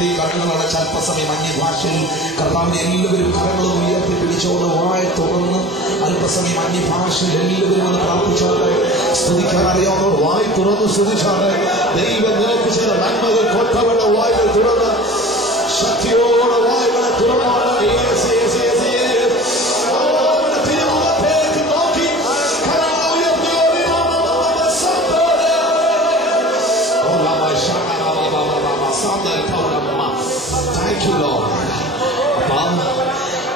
നിർത്തി കണ്ണുകളടച്ച് അല്പസമയം അന്യഭാഷയിൽ കർത്താവിനെ എല്ലാവരും കരങ്ങളും ഉയർത്തി പിടിച്ചോട് വായ തുറന്ന് അല്പസമയം അന്യഭാഷയിൽ എല്ലാവരും ഒന്ന് പ്രാർത്ഥിച്ചോട്ടെ. സ്തുതിക്കാൻ അറിയാവുന്നവർ വായി തുറന്ന് സ്തുതിച്ചാണ്. ദൈവം നിനക്ക് ചെയ്ത നന്മകൾ കൊട്ടവരുടെ വായുകൾ തുറന്ന് ശക്തിയോടെ വായുകളെ തുറന്നാണ്.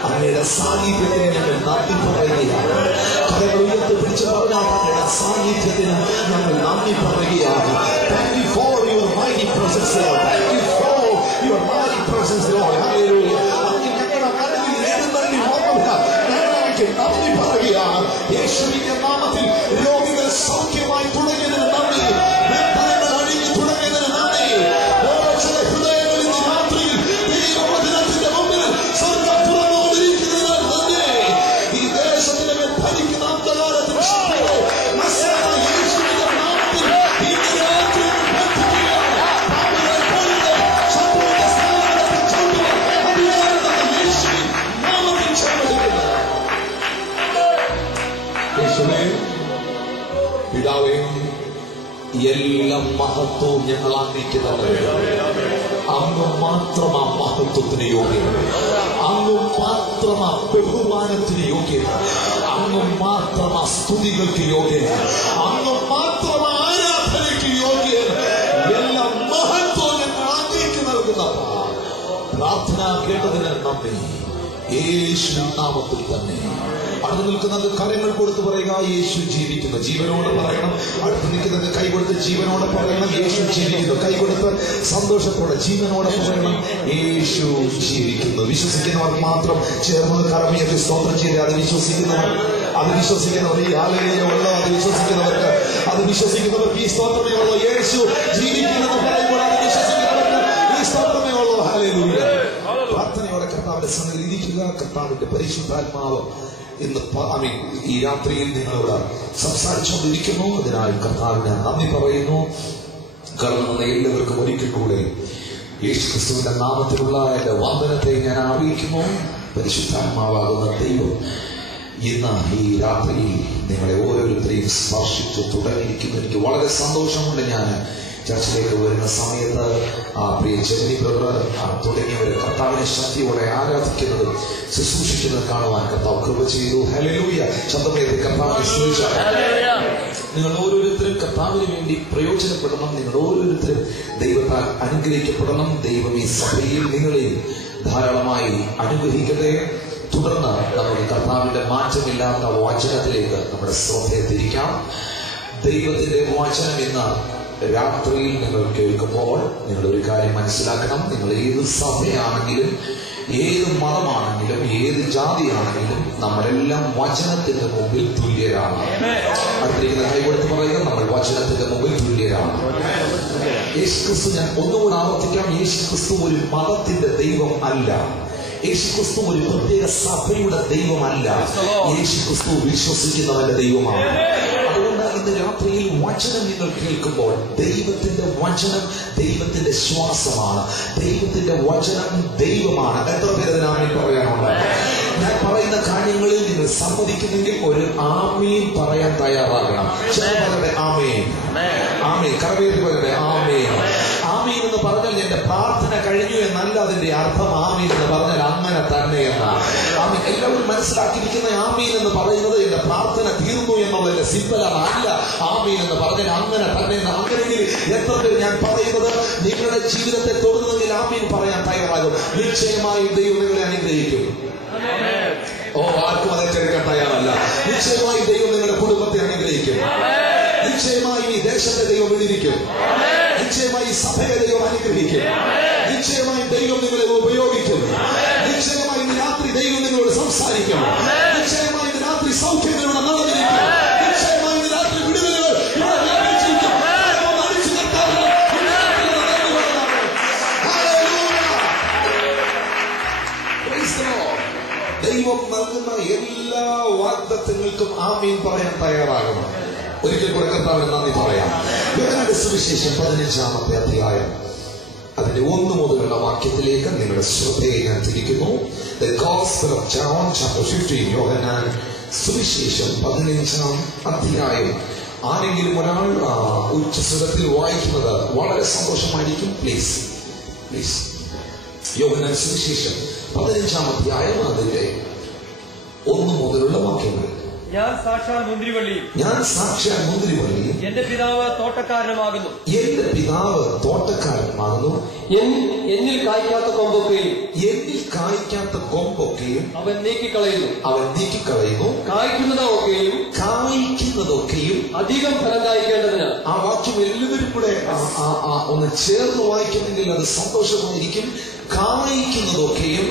അങ്ങയുടെ സാന്നിധ്യത്തിന് ഞങ്ങൾ നന്ദി പറയുകയാണ്. കരങ്ങൾ ഉയർത്തി പിടിച്ച് പറഞ്ഞാൽ അങ്ങയുടെ സാന്നിധ്യത്തിന് ഞങ്ങൾ നന്ദി പറയുകയാണ്. Thank you for your mighty presence, Lord. Thank you for your mighty presence, Lord. Hallelujah. ഞങ്ങളുടെ കരങ്ങളിൽ എഴുന്നള്ളി വന്നില്ല. ഞങ്ങൾക്ക് നന്ദി പറയുകയാണ്. യേശുവിന്റെ നാമത്തിൽ രോഗികൾ സൗഖ്യമായി തുടങ്ങിയതിന് നന്ദി. ബന്ധനങ്ങൾ അഴിഞ്ഞു തുടങ്ങിയതിന് നന്ദി. ഓരോ ചില ഹൃദയങ്ങളിൽ രാത്രിയിൽ ദൈവവചനത്തിന്റെ മുമ്പിൽ സ്വർഗ്ഗം തുറന്നുകൊണ്ടിരിക്കുന്നതിനാൽ നന്ദി. ഈ ദേശത്തിലെ ഭരിക്കുന്ന അന്ധകാരത്തിന് ശക്തികളെ നസ്രായ യേശുവിന്റെ നാമത്തിൽ ഇന്ന് രാത്രി ബന്ധിക്കുകയാണ്. പാപികളെ കൊല്ലുക, ശത്രുവിന്റെ സ്ഥാനങ്ങളിൽ ചവിട്ടുക, അധികാരം യേശുവിൻ നാമത്തിൽ ചെലവഴിക്കുന്നു. യേശുവേ, പിതാവേ, എല്ലാ മഹത്വവും ഞങ്ങൾ അങ്ങേക്ക് തരുന്നു. അങ്ങ് മാത്രം ആ മഹത്വത്തിന് യോഗ്യത, അങ്ങ് മാത്രം ആ ബഹുമാനത്തിന് യോഗ്യത, അങ്ങ് മാത്രം ആ സ്തുതികൾക്ക് യോഗ്യത, അങ്ങ് മാത്രം ആരാധനയ്ക്ക് യോഗ്യത. എല്ലാ മഹത്വവും ഞങ്ങൾ അങ്ങേക്ക് നൽകുന്ന പ്രാർത്ഥന കേട്ടതിന് നന്ദി. യേശു നാമത്തിൽ തന്നെ. അടുത്ത് നിൽക്കുന്നത് കരങ്ങൾ കൊടുത്ത് പറയുക, യേശു ജീവിക്കുന്നു. ജീവനോടെ പറയണം. അടുത്ത് നിൽക്കുന്നത് കൈ കൊടുത്ത് ജീവനോടെ പറയണം, യേശു ജീവിക്കുന്നു. കൈ കൊടുത്ത് സന്തോഷത്തോടെ ജീവനോടെ പറയണം, യേശു ജീവിക്കുന്നു. വിശ്വസിക്കുന്നവർ മാത്രം ചേർന്ന് കരമയത്തിൽ സ്തോത്രം ചെയ്ത് അത് വിശ്വസിക്കുന്നവർ ഈ ആലയ ഉള്ളോ അത് വിശ്വസിക്കുന്നവർക്ക് ഈ സ്തോത്രമേ ഉള്ളൂ. യേശു ജീവിക്കുന്നെന്ന് പറയുമ്പോൾ അത് വിശ്വസിക്കുന്നവർക്ക് ഈ സ്തോത്രമേ ഉള്ളൂ. ഹല്ലേലൂയ. പ്രാർത്ഥനയോടെ കർത്താവിന്റെ സന്നിധിയിൽ ഇരിക്കുക. കർത്താവിന്റെ പരിശുദ്ധാത്മാവ് ഇന്ന് ഈ രാത്രിയിൽ നിങ്ങളോട് സംസാരിച്ചുകൊണ്ടിരിക്കുന്നു. അതിനായി കർത്താവിന് നന്ദി പറയുന്നു. കടന്നു വന്ന എല്ലാവർക്കും ഒരിക്കൽ കൂടെ യേശു ക്രിസ്തുവിന്റെ നാമത്തിലുള്ള എന്റെ വന്ദനത്തെ ഞാൻ അറിയിക്കുന്നു. പരിശുദ്ധാത്മാവാകുന്ന ദൈവം ഇന്ന് ഈ രാത്രിയിൽ നിങ്ങളെ ഓരോരുത്തരെയും സ്പർശിച്ചു തുടങ്ങിയിരിക്കുന്നു. എനിക്ക് വളരെ സന്തോഷമുണ്ട്. ഞാൻ ചർച്ചിലേക്ക് വരുന്ന സമയത്ത് പ്രിയ ജഗനി ബ്രദർ തുടങ്ങിയവരെ കർത്താവിനെ ശക്തിയോടെ ആരാധിക്കുന്നതും ശുശ്രൂഷിക്കുന്നത് കാണുവാൻ കർത്താവ് കൃപ ചെയ്തു. ഹല്ലേലൂയ. ശബ്ദമേറി കർത്താവിനെ സ്തുതിച്ചാൽ നിങ്ങൾ ഓരോരുത്തരും കർത്താവിന് വേണ്ടി പ്രയോജനപ്പെടണം. നിങ്ങൾ ഓരോരുത്തരും ദൈവത്താൽ അനുഗ്രഹിക്കപ്പെടണം. ദൈവം ഈ സഭയിൽ നിങ്ങളെ ധാരാളമായി അനുഗ്രഹിക്കട്ടെ. തുടർന്ന് നമുക്ക് കർത്താവിന്റെ മാറ്റമില്ലാത്ത വചനത്തിലേക്ക് നമ്മുടെ ശ്രദ്ധയെ തിരിക്കാം. ദൈവത്തിന്റെ വചനം ഇന്ന് രാത്രിയിൽ നിങ്ങൾ കേൾക്കുമ്പോൾ നിങ്ങൾ ഒരു കാര്യം മനസ്സിലാക്കണം. നിങ്ങൾ ഏത് സഭയാണെങ്കിലും ഏത് മതമാണെങ്കിലും ഏത് ജാതിയാണെങ്കിലും നമ്മളെല്ലാം വചനത്തിന്റെ മുമ്പിൽ തുല്യരാണ്. അടുത്തിരിക്കുന്ന കൈകൊടുത്ത് പറയുക, നമ്മൾ വചനത്തിന്റെ മുമ്പിൽ തുല്യരാണ്. യേശുക്രിസ്തു, ഞാൻ ഒന്നുകൂടെ ആവർത്തിക്കാം, യേശുക്രിസ്തു ഒരു മതത്തിന്റെ ദൈവം അല്ല. യേശുക്രിസ്തു ഒരു പ്രത്യേക സഭയുടെ ദൈവമല്ല. യേശുക്രിസ്തു വിശ്വസിക്കുന്നവന്റെ ദൈവമാണ്. അതുകൊണ്ട് ഇന്ന് രാത്രിയിൽ വചനം നിങ്ങൾ കേൾക്കുമ്പോൾ ദൈവത്തിന്റെ വചനം ദൈവത്തിന്റെ ശ്വാസമാണ്. ദൈവത്തിന്റെ വചനം ദൈവമാണ്. എത്ര പേര് ആമേൻ പറയാനുണ്ട്? ഞാൻ പറയുന്ന കാര്യങ്ങളിൽ നിങ്ങൾ സമ്മതിക്കുന്നെങ്കിൽ ഒരു ആമേൻ പറയാൻ തയ്യാറാകണം. പറയട്ടെ ആമേൻ, ആമേൻ. കരവേറി പറയട്ടെ ആമേൻ. ആമീൻ എന്ന് പറഞ്ഞാൽ എന്റെ പ്രാർത്ഥന കഴിഞ്ഞു എന്നല്ല അതിന്റെ അർത്ഥം. ആമീൻ എന്ന് പറഞ്ഞാൽ അങ്ങനെ തന്നെ എന്നാണ്. ആമീൻ എല്ലാവരും മനസ്സിലാക്കിയിരിക്കുന്ന ആമീൻ എന്ന് പറയുന്നത് എന്റെ പ്രാർത്ഥന തീർന്നു എന്നുള്ളതിന്റെ സിമ്പലാണ്. അല്ല, ആമീൻ എന്ന് പറഞ്ഞാൽ അങ്ങനെ തന്നെ. അങ്ങനെയെങ്കിൽ എത്ര പേര് ഞാൻ പറയുന്നത് നിങ്ങളുടെ ജീവിതത്തെ തൊടുന്നെങ്കിൽ ആമീൻ പറയാൻ തയ്യാറാകും. നിശ്ചയമായും ദൈവം നിങ്ങളെ അനുഗ്രഹിക്കും. ആർക്കും അത് ഏറ്റെടുക്കാൻ തയ്യാറല്ല. നിശ്ചയമായും ദൈവം നിങ്ങളുടെ കുടുംബത്തെ അനുഗ്രഹിക്കും. നിശ്ചയമായും ഈ ദേശത്തെ ദൈവം വിടിരിക്കും. നിശ്ചയമായി സഭയെ ദൈവം അനുഗ്രഹിക്കും. നിശ്ചയമായും ദൈവം നിങ്ങളെ ഉപയോഗിക്കും. നിശ്ചയമായും രാത്രി ദൈവം നിങ്ങളോട് സംസാരിക്കും. നിശ്ചയമായും രാത്രി സൗഖ്യങ്ങളോട് നടന്നിരിക്കും. നിശ്ചയമായും രാത്രി വിടുതലുകൾ ദൈവം നൽകുന്ന എല്ലാ വാഗ്ദത്തങ്ങൾക്കും ആമീൻ പറയാൻ തയ്യാറാകണം. ഒരിക്കൽ കൂടെ കർത്താവിന് നന്ദി പറയാം. യോഹന്നാന്റെ സുവിശേഷം 15-ാമത്തെ അധ്യായം അതിന്റെ 1 മുതലുള്ള വാക്യത്തിലേക്ക് നിങ്ങളുടെ ശ്രദ്ധയെ ഞാൻ തിരിക്കുന്നു. The Gospel of John chapter 15. യോഹന്നാൻ സുവിശേഷം 15-ാം അധ്യായം. ആരെങ്കിലും ഒരാൾ ഉച്ചസ്വരത്തിൽ വായിക്കുന്നത് വളരെ സന്തോഷമായിരിക്കും. പ്ലീസ്. യോഹന്നാൻ സുവിശേഷം 15-ാം അധ്യായം അതിന്റെ 1 മുതലുള്ള വാക്യങ്ങൾ. ഞാൻ സാക്ഷാൽ മുന്തിരിവള്ളിയും എന്റെ പിതാവ് തോട്ടക്കാരനുമാകുന്നു. എന്നിൽ കായ്ക്കാത്ത കൊമ്പൊക്കെയും അവൻ നീക്കിക്കളയുന്നു. കായ്ക്കുന്നതൊക്കെയും അധികം ഫലം കായ്ക്കേണ്ടതിന്. ആ വാക്യം എല്ലാവരും കൂടെ ഒന്ന് ചേർന്ന് വായിക്കുന്നെങ്കിൽ അത് സന്തോഷമായിരിക്കും. കായ്ക്കുന്നതൊക്കെയും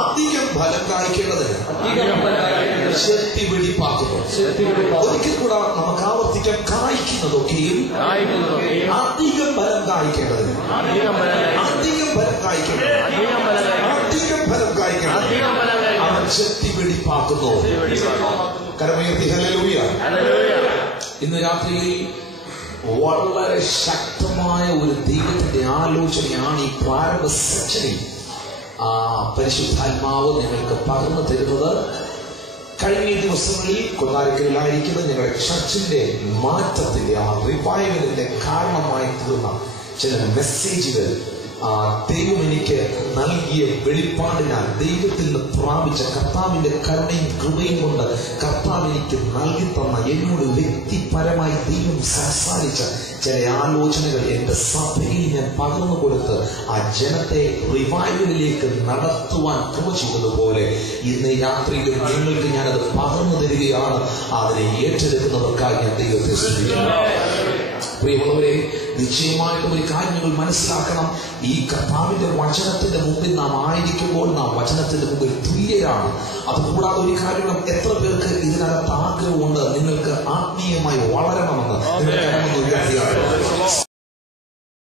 അധികം ഫലം കായ്ക്കേണ്ടതിന് ശക്തി വെളിപ്പാക്കുന്നു. ഒരിക്കൽ കൂടെ നമുക്ക് ആവർത്തിക്കാം. കായ്ക്കുന്നതൊക്കെയും അധികം ഫലം കായ്ക്കേണ്ടതിന്. അവൻ ശക്തി വെളിപ്പാക്കുന്നു. കരമുയർത്തി ഹല്ലേലൂയ. ഇന്ന് രാത്രിയിൽ വളരെ ശക്തമായ ഒരു ദൈവത്തിന്റെ ആലോചനയാണ് ഈ പ്രാരംഭ സെക്ഷനിൽ പരിശുദ്ധാത്മാവ് നിങ്ങൾക്ക് പകർന്നു തരുന്നത്. കഴിഞ്ഞ ദിവസങ്ങളിൽ കൊട്ടാരക്കരയിലായിരിക്കുന്ന ഞങ്ങളുടെ ചർച്ചിന്റെ മാറ്റത്തിന്റെ റിവൈവലിന്റെ കാരണമായി തീർന്ന ചില മെസ്സേജുകൾ ദൈവം എനിക്ക് നൽകിയ വെളിപ്പാടിനാൽ ദൈവത്തിൽ നിന്ന് പ്രാപിച്ച കർത്താവിന്റെ കരുണയും കൃപയും കൊണ്ട് കർത്താവ് എനിക്ക് നൽകി തന്ന എന്നോട് വ്യക്തിപരമായി ദൈവം സംസാരിച്ച ചില ആലോചനകൾ എന്റെ സഭയിൽ ഞാൻ പകർന്നു കൊടുത്ത് ആ ജനത്തെ റിവൈവലിലേക്ക് നടത്തുവാൻ കൃപ ചെയ്തതുപോലെ ഇന്ന് രാത്രിയിലും നിങ്ങൾക്ക് ഞാനത് പകർന്നു തരികയാണ്. അതിനെ ഏറ്റെടുക്കുന്നവർക്കായി ഞാൻ ദൈവത്തെ സ്തുതിക്കുന്നു. പ്രിയമുള്ളവരെ, നിശ്ചയമായിട്ടും ഒരു കാര്യം നിങ്ങൾ മനസ്സിലാക്കണം. ഈ കർത്താവിന്റെ വചനത്തിന്റെ മുമ്പിൽ നാം ആയിരിക്കുമ്പോൾ നാം വചനത്തിന്റെ മുമ്പിൽ തുല്യരാണ്. അതുകൂടാതെ ഒരു കാര്യം, എത്ര പേർക്ക് ഇതിനകത്ത് ആഗ്രഹമുണ്ട് നിങ്ങൾക്ക് ആത്മീയമായി വളരണമെന്ന്?